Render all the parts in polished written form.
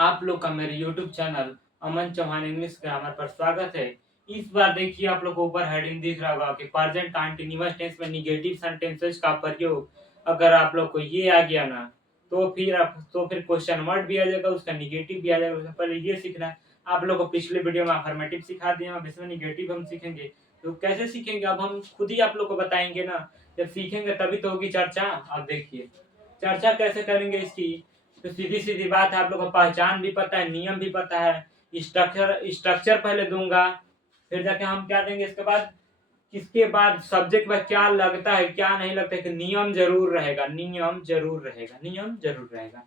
आप लोग का मेरे YouTube चैनल अमन चौहान इंग्लिश ग्रामर पर स्वागत है। इस बार देखिए आप लोग को ऊपर हेडिंग दिख रहा होगा कि प्रेजेंट कंटीन्यूअस टेंस में निगेटिव सेंटेंसेस का प्रयोग अगर आप लोग को ये आ गया ना तो फिर क्वेश्चन वर्ड भी आ जाएगा, उसका निगेटिव भी आ जाएगा। उससे पहले ये सीखना है। आप लोग को पिछले वीडियो में अफर्मेटिव सिखा दिया, अब इसमें निगेटिव हम सीखेंगे। तो कैसे सीखेंगे अब हम खुद ही आप लोग को बताएंगे ना। जब सीखेंगे तभी तो होगी चर्चा। अब देखिए चर्चा कैसे करेंगे इसकी। तो सीधी सीधी बात है, आप लोग को पहचान भी पता है, नियम भी पता है। स्ट्रक्चर स्ट्रक्चर पहले दूंगा, फिर जाके हम क्या देंगे इसके बाद। इसके बाद सब्जेक्ट में क्या लगता है क्या नहीं लगता है कि नियम जरूर रहेगा, नियम जरूर रहेगा, नियम जरूर रहेगा।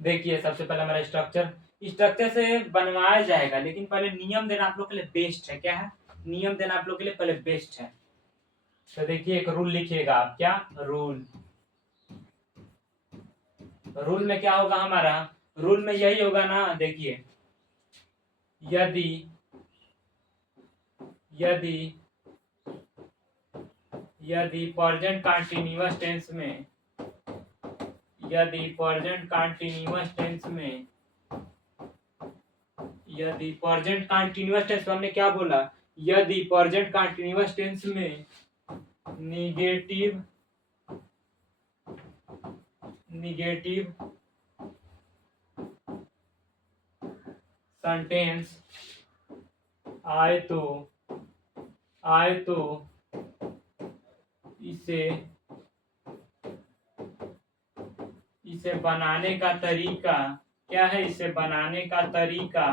देखिए सबसे पहले हमारा स्ट्रक्चर स्ट्रक्चर से बनवाया जाएगा, लेकिन पहले नियम देना आप लोग के लिए बेस्ट है। क्या है? नियम देना आप लोग के लिए पहले बेस्ट है। तो देखिए एक रूल लिखिएगा आप। क्या रूल? रूल में क्या होगा हमारा? रूल में यही होगा ना। देखिए यदि यदि यदि प्रेजेंट कंटीन्यूअस टेंस में यदि प्रेजेंट कंटीन्यूअस टेंस में यदि प्रेजेंट कंटीन्यूअस टेंस हमने क्या बोला? यदि प्रेजेंट कंटीन्यूअस टेंस में निगेटिव निगेटिव सेंटेंस आए तो इसे इसे बनाने का तरीका क्या है? इसे बनाने का तरीका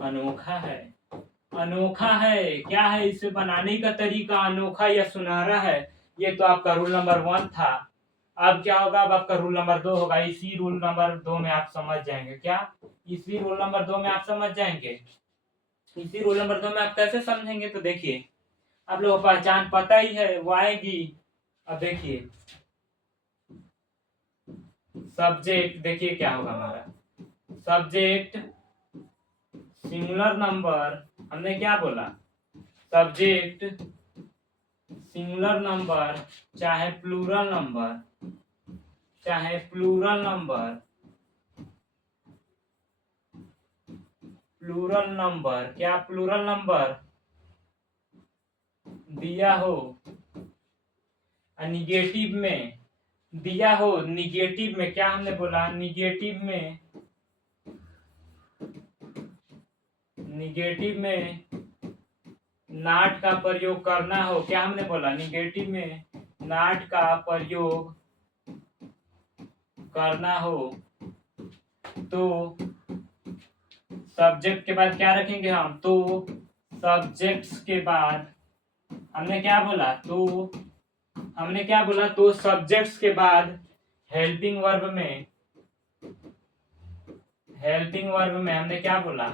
अनोखा है। अनोखा है। क्या है? इसे बनाने का तरीका अनोखा या सुनहरा है। ये तो आपका रूल नंबर 1 था। अब क्या होगा? अब आपका रूल नंबर 2 होगा। इसी रूल नंबर 2 में आप समझ जाएंगे। क्या? इसी रूल नंबर 2 में आप समझ जाएंगे। इसी रूल नंबर 2 में आप कैसे समझेंगे? तो देखिए आप लोगों को पहचान पता ही है, वो आएगी। अब देखिए सब्जेक्ट, देखिए क्या होगा हमारा सब्जेक्ट सिंगुलर नंबर। हमने क्या बोला? सब्जेक्ट सिंगुलर नंबर चाहे प्लूरल नंबर, चाहे प्लूरल नंबर, प्लूरल नंबर क्या प्लूरल नंबर दिया हो निगेटिव में दिया हो। निगेटिव में क्या हमने बोला? निगेटिव में नॉट का प्रयोग करना हो। क्या हमने बोला? निगेटिव में नॉट का प्रयोग करना हो तो सब्जेक्ट के बाद क्या रखेंगे हम? तो सब्जेक्ट्स के बाद हमने क्या बोला? तो सब्जेक्ट्स के बाद हेल्पिंग वर्ब में हमने क्या बोला?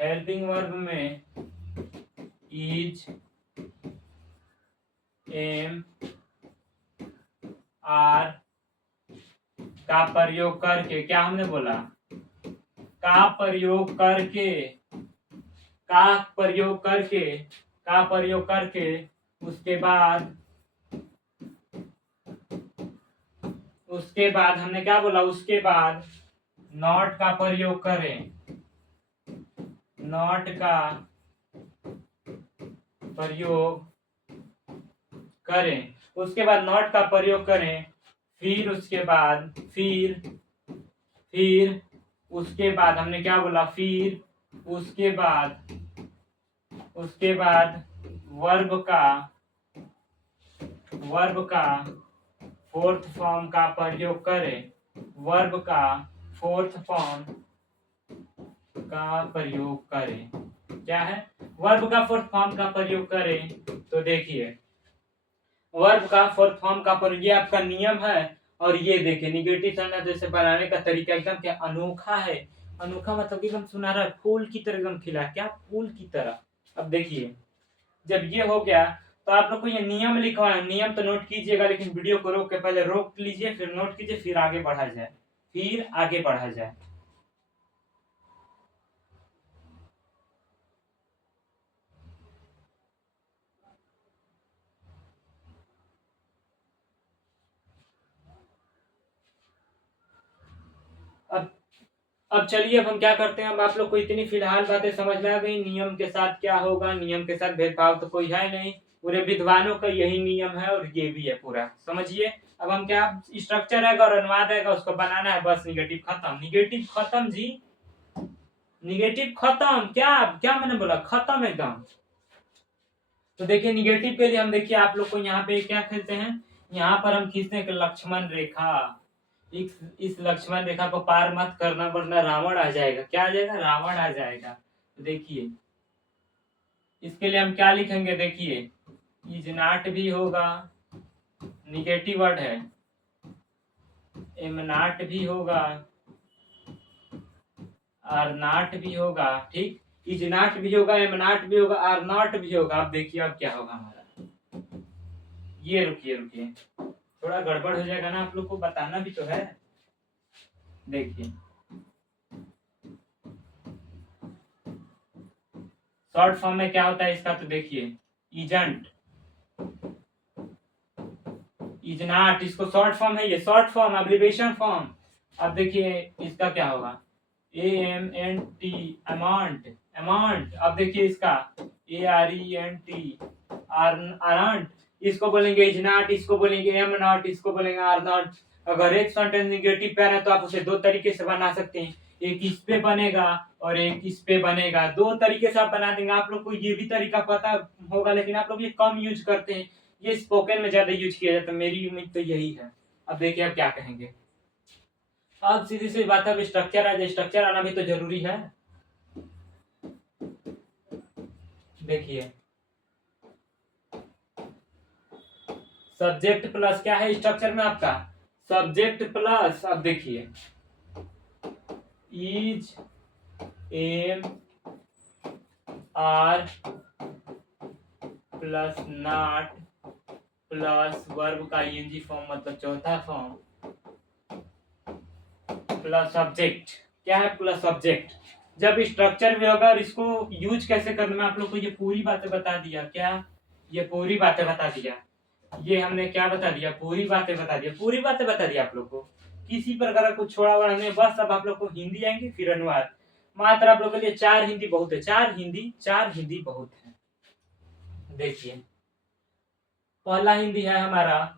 हेल्पिंग वर्ब में इज, एम, आर का प्रयोग करके। क्या हमने बोला? का प्रयोग करके का प्रयोग करके का प्रयोग करके उसके बाद हमने क्या बोला? उसके बाद नॉट का प्रयोग करें। नॉट का प्रयोग करें। उसके बाद नॉट का प्रयोग करें। फिर उसके बाद हमने क्या बोला? फिर उसके बाद वर्ब का फोर्थ फॉर्म का प्रयोग करें। वर्ब का फोर्थ फॉर्म का प्रयोग करें। क्या है? वर्ब का फोर्थ फॉर्म का प्रयोग करें। तो देखिए वर्ब का फोर्थ फॉर्म का प्रयोग, ये आपका नियम है। और ये देखिए निगेटिव सेंटेंस जैसे बनाने का तरीका एकदम क्या अनोखा है। अनोखा मतलब एकदम सुनहरा, फूल की तरह एकदम खिला। क्या? फूल की तरह। अब देखिए जब ये हो गया तो आप लोग को ये नियम लिखवा है। नियम तो नोट कीजिएगा, लेकिन वीडियो को रोक के पहले रोक लीजिए, फिर नोट कीजिए, फिर आगे बढ़ा जाए। अब अब चलिए, अब हम क्या करते हैं, अब आप लोग को इतनी फिलहाल बातें समझ में आ गई। नियम के साथ क्या होगा, नियम के साथ भेदभाव तो कोई है नहीं, पूरे विद्वानों का यही नियम है और ये भी है पूरा, समझिए। अब हम क्या, स्ट्रक्चर आएगा और अनुवाद आएगा, उसको बनाना है, बस निगेटिव खत्म, निगेटिव खत्म जी, निगेटिव खत्म। क्या क्या मैंने बोला, खत्म एकदम। तो देखिए निगेटिव के लिए हम, देखिए आप लोग को यहाँ पे क्या खेलते हैं, यहाँ पर हम खींचते हैं कि लक्ष्मण रेखा। इस लक्ष्मण रेखा को पार मत करना वरना रावण आ जाएगा। क्या आ जाएगा, रावण आ जाएगा। तो देखिए इसके लिए हम क्या लिखेंगे, देखिए इज नॉट भी होगा, निगेटिव वर्ड है, एम नॉट भी होगा, आर नॉट भी होगा, ठीक, इज नॉट भी होगा, एम नॉट भी होगा, आर नॉट भी होगा। अब देखिए अब क्या होगा हमारा, ये रुकिए रुकिए, थोड़ा गड़बड़ हो जाएगा ना, आप लोग को बताना भी तो है। देखिए शॉर्ट फॉर्म में क्या होता है इसका, तो देखिए इजंट, इज नॉट, इसको शॉर्ट फॉर्म है, ये शॉर्ट फॉर्म, एब्रिविएशन फॉर्म। अब देखिए इसका क्या होगा, AMNT, अमाउंट, अमाउंट। अब देखिए इसका ARENT, आरंट। इसको बोलेंगे इज नॉट, इसको बोलेंगे एम नॉट, इसको बोलेंगे आर नॉट। अगर एक सेंटेंस निगेटिव पैर है तो आप उसे दो तरीके से बना सकते हैं, एक इस पे बनेगा और एक इस पे बनेगा, दो तरीके से आप बना देंगे। आप लोग को ये भी तरीका पता होगा, लेकिन आप लोग ये कम यूज करते हैं, ये स्पोकन में ज्यादा यूज किया जाता है, मेरी उम्मीद तो यही है। अब देखिए आप क्या कहेंगे, अब सीधी सी बात है, अब स्ट्रक्चर आ जाए, स्ट्रक्चर आना भी तो जरूरी है। देखिए सब्जेक्ट प्लस क्या है स्ट्रक्चर में आपका, सब्जेक्ट प्लस, अब देखिए is, am, are plus not plus verb का ing फॉर्म, मतलब चौथा फॉर्म, प्लस सब्जेक्ट। क्या है, प्लस सब्जेक्ट। जब स्ट्रक्चर में होगा और इसको यूज कैसे करना, मैं आप लोग को ये पूरी बातें बता दिया। क्या, ये पूरी बातें बता दिया, ये हमने क्या बता दिया, पूरी बातें बता दिया, पूरी बातें बता दिया आप लोग को, किसी प्रकार का कुछ छोड़ा हुआ नहीं। बस अब आप लोग को हिंदी आएंगे फिर अनुवाद, मात्र आप लोग के लिए चार हिंदी बहुत है, चार हिंदी बहुत है। देखिए पहला हिंदी है हमारा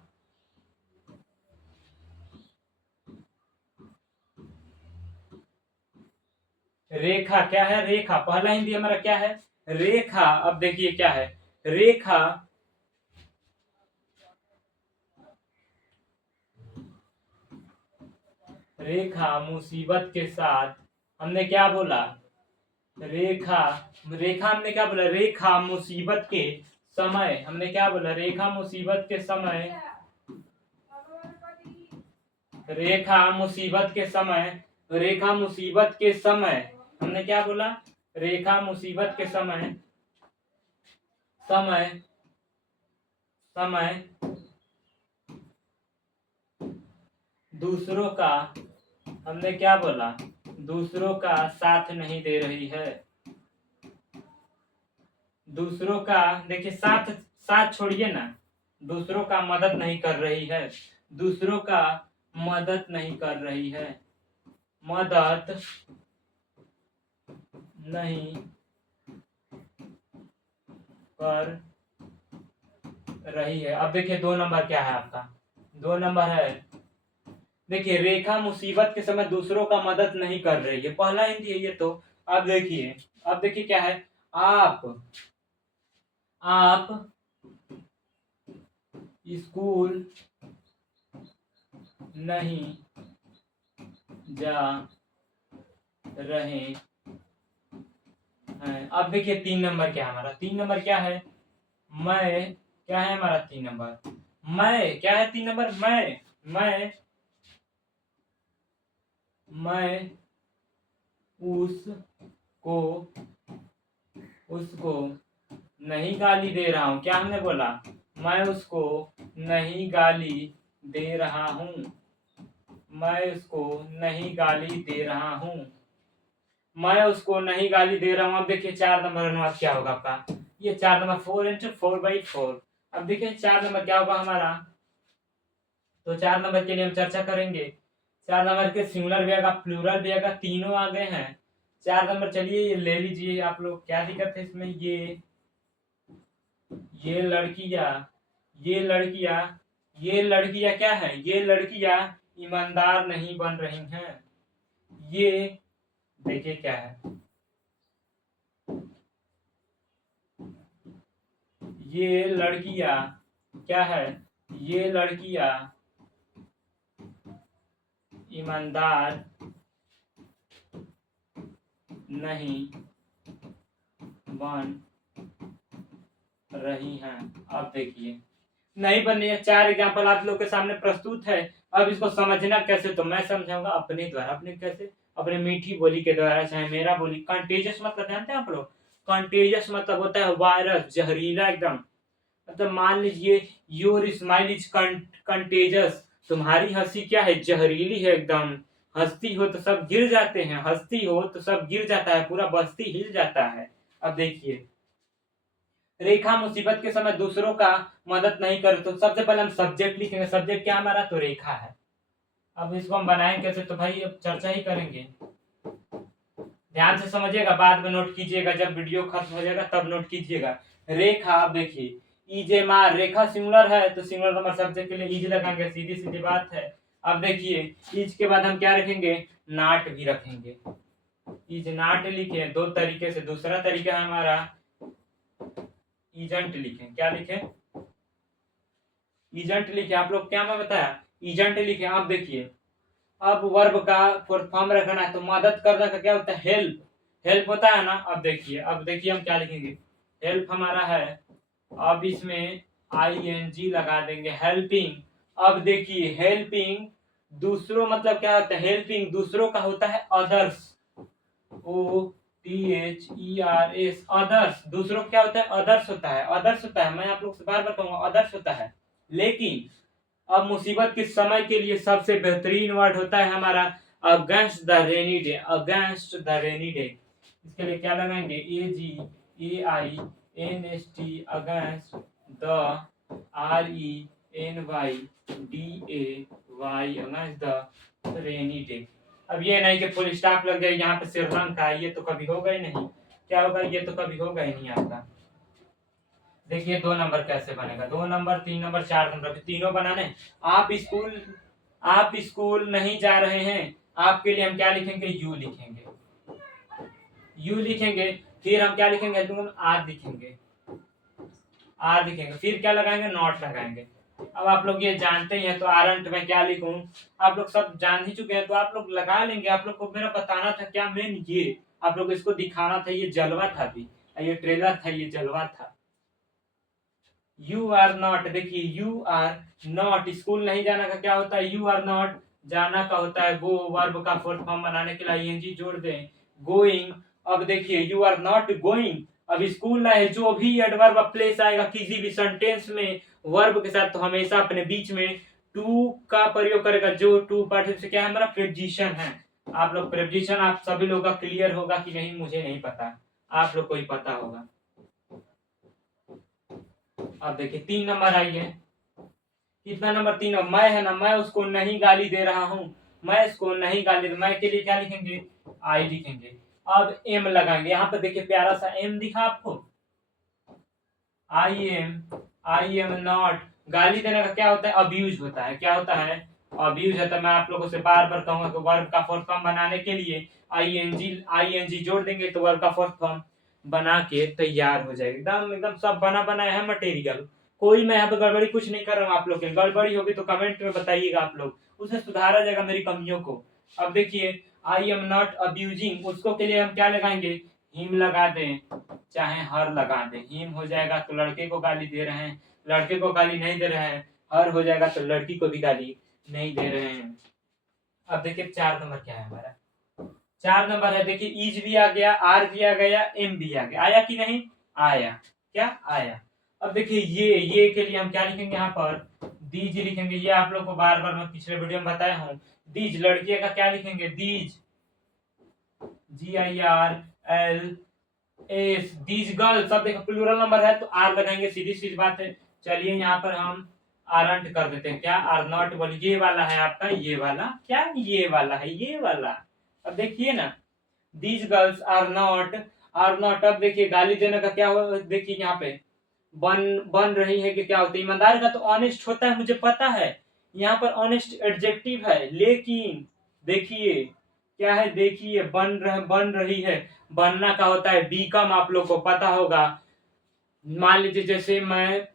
रेखा। क्या है, रेखा। पहला हिंदी हमारा क्या है, रेखा। अब देखिए क्या है, रेखा, रेखा मुसीबत के साथ, हमने क्या बोला, रेखा, रेखा हमने क्या बोला, रेखा मुसीबत के समय, हमने क्या बोला, रेखा मुसीबत के समय, रेखा मुसीबत के समय, रेखा मुसीबत के समय, हमने क्या बोला, रेखा मुसीबत के समय, समय, समय दूसरों का, हमने क्या बोला, दूसरों का साथ नहीं दे रही है, दूसरों का, देखिए साथ, साथ छोड़िए ना, दूसरों का मदद नहीं कर रही है, दूसरों का मदद नहीं कर रही है, मदद नहीं कर रही है। अब देखिए दो नंबर क्या है आपका, दो नंबर है, देखिए रेखा मुसीबत के समय दूसरों का मदद नहीं कर रही है, पहला हिंदी है ये तो। अब देखिए, अब देखिए क्या है, आप स्कूल नहीं जा रहे हैं। अब देखिए तीन नंबर क्या है हमारा, तीन नंबर क्या है, मैं, क्या है हमारा तीन नंबर, मैं, क्या है तीन नंबर, मैं उसको, उसको नहीं गाली दे रहा हूँ। क्या हमने बोला, मैं उसको नहीं गाली दे रहा हूँ, मैं उसको नहीं गाली दे रहा हूँ, मैं उसको नहीं गाली दे रहा हूँ। अब देखिए चार नंबर अनुवाद क्या होगा आपका, ये चार नंबर 4x4/4। अब देखिए चार नंबर क्या होगा हमारा, तो चार नंबर के लिए हम चर्चा करेंगे। 4 नंबर के सिंगुलर भी आएगा, प्लूरल भी आएगा, तीनों आ गए हैं। 4 नंबर चलिए ये ले लीजिए आप लोग, क्या दिक्कत है इसमें। ये लड़कियां, ये लड़कियां, ये लड़कियां क्या है, ये लड़कियां ईमानदार नहीं बन रही हैं। ये देखिए क्या है, ये लड़कियां क्या है, ये लड़कियां ईमानदार नहीं बन रही हैं। अब देखिए नहीं बन रही है। 4 एग्जाम्पल आप लोग के सामने प्रस्तुत है। अब इसको समझना कैसे, तो मैं समझाऊंगा अपने द्वारा। अपने कैसे, अपने मीठी बोली के द्वारा, चाहे मेरा बोली। कंटेजियस मतलब जानते हैं आप लोग, कंटेजियस मतलब होता है वायरस, जहरीला एकदम। मतलब मान लीजिए योर स्माइल इज कंटेजियस, तुम्हारी हंसी क्या है, जहरीली है एकदम। हंसती हो तो सब गिर जाते हैं, हंसती हो तो सब गिर जाता है, पूरा बस्ती हिल जाता है। अब देखिए रेखा मुसीबत के समय दूसरों का मदद नहीं करे, तो सबसे पहले हम सब्जेक्ट लिखेंगे। सब्जेक्ट क्या हमारा, तो रेखा है। अब इसको हम बनाएंगे कैसे, तो भाई अब चर्चा ही करेंगे। ध्यान से समझिएगा, बाद में नोट कीजिएगा, जब वीडियो खत्म हो जाएगा तब नोट कीजिएगा। रेखा, अब देखिए ईजे मार, रेखा सिंगुलर है तो सिंगुलर नंबर सब्जेक्ट के लिए ईज लगाएंगे, सीधी सीधी बात है। अब देखिए ईज के बाद हम क्या रखेंगे, नाट भी रखेंगे। ईज नाट लिखे दो तरीके से। दूसरा तरीका है हमारा इजेंट लिखें। क्या लिखें, इजेंट लिखे। आप लोग क्या मैं बताया, इजेंट लिखे। आप देखिए अब वर्ब का फोर्थ फॉर्म रखना है, तो मदद करने का क्या होता है, हेल्प। हेल्प होता है ना। अब देखिए हम क्या लिखेंगे, हेल्प हमारा है। अब इसमें ing लगा देंगे, हेल्पिंग। अब देखिए हेल्पिंग दूसरों मतलब क्या होता है, हेल्पिंग दूसरों का होता है अदर्स, OTHERS, अदर्स। दूसरों क्या होता है, अदर्स होता है, अदर्स होता है। मैं आप लोग से बार बार कहूंगा अदर्स होता है। लेकिन अब मुसीबत के समय के लिए सबसे बेहतरीन वर्ड होता है हमारा against the rainy day, against the rainy day. इसके लिए क्या लगाएंगे, AGAINST, against the RENYDAY, against the rainy day. अब ये नहीं कि फुल स्टॉप लग जाए यहाँ पे श्रीलंका का, ये तो कभी होगा ही नहीं। क्या होगा, ये तो कभी होगा ही नहीं आपका। देखिए 2 नंबर कैसे बनेगा, 2 नंबर, 3 नंबर, 4 नंबर, तीनों बनाने। आप स्कूल नहीं जा रहे हैं, आपके लिए हम क्या लिखेंगे, यू लिखेंगे, यू लिखेंगे। फिर हम क्या लिखेंगे, आर लिखेंगे, आर लिखेंगे। फिर क्या लगाएंगे, नॉट लगाएंगे। अब आप लोग ये जानते ही हैं, तो आरंट में क्या लिखूं, आप लोग सब जान ही चुके हैं, तो आप लोग लगा लेंगे। आप लोग को मेरा बताना था क्या मेन, ये आप लोग इसको दिखाना था, ये जलवा था अभी, ये ट्रेलर था, ये जलवा था। यू आर नॉट, देखिए यू आर नॉट, स्कूल नहीं जाना का क्या होता है, यू आर नॉट। जाना का होता है गो, वर्ब का फोर्थ फॉर्म बनाने के लिए ing जोड़ दें, गोइंग। अब देखिए यू आर नॉट गोइंग, अब स्कूल ना है, जो भी एडवर्ब प्लेस आएगा किसी भी सेंटेंस में वर्ब के साथ, तो हमेशा अपने बीच में टू का प्रयोग करेगा। जो टू पार्टिसिपल से क्या है, हमारा प्रेपोजिशन है। आप लोग प्रेपोजिशन आप सभी लोग का क्लियर होगा कि नहीं मुझे नहीं पता, आप लोग को ही पता होगा। अब देखिए 3 नंबर आई है, कितना नंबर, 3। मैं है ना, मैं उसको नहीं गाली दे रहा हूँ, मैं इसको नहीं गाली दे, मैं के लिए क्या लिखेंगे, आई लिखेंगे। अब एम लगाएंगे, यहाँ पे देखिए प्यारा सा एम दिखा आपको, आई एम नॉट। गाली देने का क्या होता है, अब्यूज होता है। क्या होता है, अब्यूज होता है। मैं आप लोगों से बार बार कहूंगा कि वर्ब का फोर्थ फॉर्म बनाने के लिए ing जोड़ देंगे, तो वर्ब का फोर्थ फॉर्म बना के तैयार हो जाएगा। एकदम एकदम सब बना बनाया है मटेरियल। कोई मैं यहाँ पे गड़बड़ी कुछ नहीं कर रहा हूँ। आप लोग की गड़बड़ी होगी तो कमेंट में बताइएगा, आप लोग उसे सुधारा जाएगा मेरी कमियों को। अब देखिए आई एम नॉट अब्यूजिंग, उसको के लिए हम क्या लगाएंगे, हिम लगा दें, चाहे हर लगा दें। हिम हो जाएगा तो लड़के को गाली दे रहे हैं, लड़के को गाली नहीं दे रहे हैं। हर हो जाएगा तो लड़की को भी गाली नहीं दे रहे हैं। अब देखिए 4 नंबर क्या है हमारा, 4 नंबर है, देखिए इज भी आ गया, आर भी आ गया, एम भी आ गया। आया कि नहीं, आया, क्या आया। अब देखिए ये के लिए हम क्या लिखेंगे, यहाँ पर दीज लिखेंगे। ये आप लोग को बार बार मैं पिछले वीडियो में बताया हूँ। दीज लड़कियों का क्या लिखेंगे, these, GIRL S, these girl. सब देखो प्लूरल नंबर है तो आर लगाएंगे, सीधी सीधी बात है। चलिए यहाँ पर हम आरंट कर देते हैं। क्या आर नॉट बोल, ये वाला है आपका, ये वाला क्या, ये वाला है, ये वाला। अब देखिए ना, दीज गर्ल्स आर नॉट। अब देखिए गाली देने का क्या हो, देखिए यहाँ पे बन बन रही है कि क्या होता है। ईमानदार का तो ऑनेस्ट होता है, मुझे पता है। यहाँ पर ऑनेस्ट एडजेक्टिव है, लेकिन देखिए क्या है, देखिए बन रही है। बनना का होता है बीकम, आप लोग को पता होगा। मान लीजिए जैसे मैं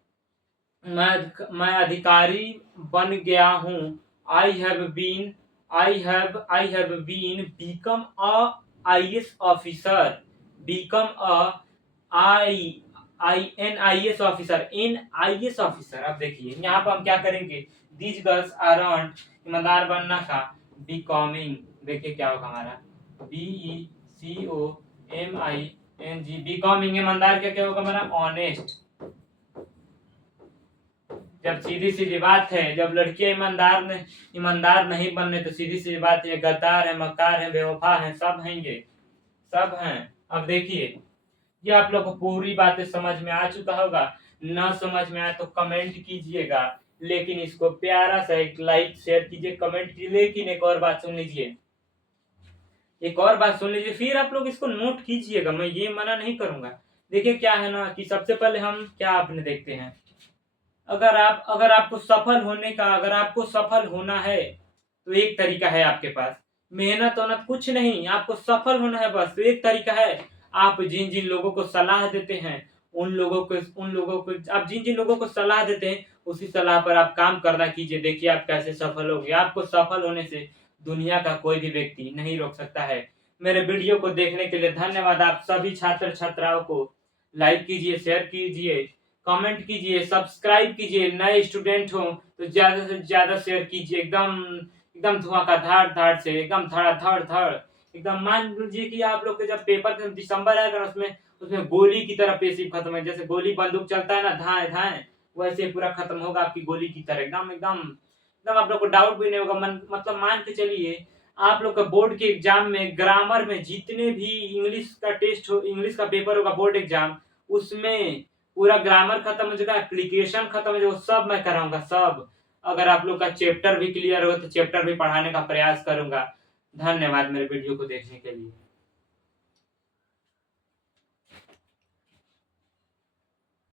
अधिकारी बन गया हूँ। I have been become a IAS officer. Become a I INIS officer, NIS officer. अब देखिए यहाँ पर हम क्या करेंगे, दीज गर्ल्स आर ईमानदार बनना का बिकॉमिंग। देखिए क्या होगा हमारा, BECOMING, बिकॉमिंग। ईमानदार क्या होगा हमारा, ऑनेस्ट। जब सीधी सीधी बात है, जब लड़कियां ईमानदार नहीं बनने, तो सीधी सीधी बात है, गद्दार है, मक्कार है, बेवफा है, सब हैं, ये सब हैं। अब देखिए ये आप लोग को पूरी बातें समझ में आ चुका होगा। ना समझ में आए तो कमेंट कीजिएगा, लेकिन इसको प्यारा सा एक लाइक शेयर कीजिए, कमेंट कीजिए। लेकिन एक और बात सुन लीजिए, एक और बात सुन लीजिए, फिर आप लोग इसको नोट कीजिएगा, मैं ये मना नहीं करूंगा। देखिए क्या है ना कि सबसे पहले हम क्या आपने देखते हैं, अगर आपको सफल होने का, अगर आपको सफल होना है तो एक तरीका है आपके पास, मेहनत होना कुछ नहीं, आपको सफल होना है बस। तो एक तरीका है, आप जिन जिन लोगों को सलाह देते हैं, उन लोगों को आप जिन जिन लोगों को सलाह देते हैं, उसी सलाह पर आप काम करना कीजिए। देखिए आप कैसे सफल होंगे। आपको सफल होने से दुनिया का कोई भी व्यक्ति नहीं रोक सकता है। मेरे वीडियो को देखने के लिए धन्यवाद। आप सभी छात्र छात्राओं को लाइक कीजिए, शेयर कीजिए, कमेंट कीजिए, सब्सक्राइब कीजिए। नए स्टूडेंट हो तो ज्यादा से ज्यादा शेयर कीजिए, एकदम एकदम धुआं का धाड़ धाड़ से, एकदम धड़ धड़। एकदम मान लीजिए कि आप लोग के जब पेपर दिसंबर आएगा ना, उसमें उसमें गोली की तरह पेशी खत्म है। जैसे गोली बंदूक चलता है ना, धाए धाए, वैसे पूरा खत्म होगा आपकी गोली की तरह, एकदम एकदम एकदम। आप लोग को डाउट भी नहीं होगा। मतलब मान के चलिए, आप लोग का बोर्ड के एग्जाम में, ग्रामर में जितने भी इंग्लिश का टेस्ट हो, इंग्लिश का पेपर होगा बोर्ड एग्जाम, उसमें पूरा ग्रामर खत्म हो जाएगा, एप्लीकेशन खत्म हो जाएगा, सब मैं कराऊंगा सब। अगर आप लोग का चैप्टर भी क्लियर हो तो चैप्टर भी पढ़ाने का प्रयास करूंगा। धन्यवाद मेरे वीडियो को देखने के लिए।